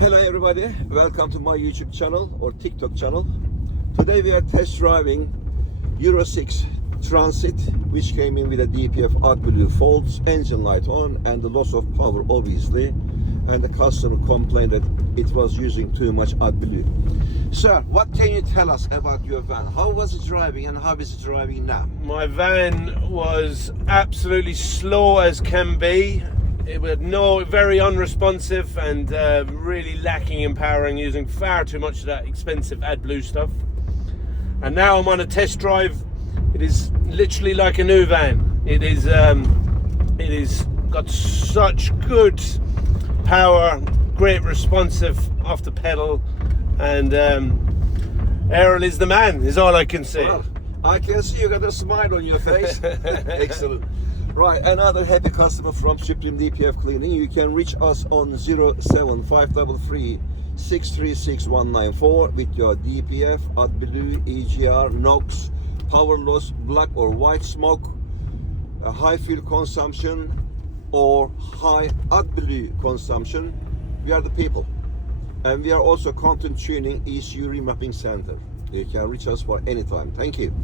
Hello everybody, welcome to my YouTube channel or TikTok channel. Today we are test driving Euro 6 Transit, which came in with a DPF AdBlue faults, engine light on and the loss of power obviously, and the customer complained that it was using too much AdBlue. Sir, what can you tell us about your van? How was it driving and how is it driving now? My van was absolutely slow as can be. It was very unresponsive and really lacking in power and using far too much of that expensive AdBlue stuff. And now I'm on a test drive. It is literally like a new van. It is got such good power, great responsive off the pedal, and Errol is the man, is all I can say. Well, I can see you got a smile on your face. Excellent. Right, another happy customer from Supreme DPF Cleaning. You can reach us on 07533 636 194 with your DPF, AdBlue, EGR, NOx, power loss, black or white smoke, high fuel consumption, or high AdBlue consumption. We are the people. And we are also content tuning ECU remapping center. You can reach us for any time. Thank you.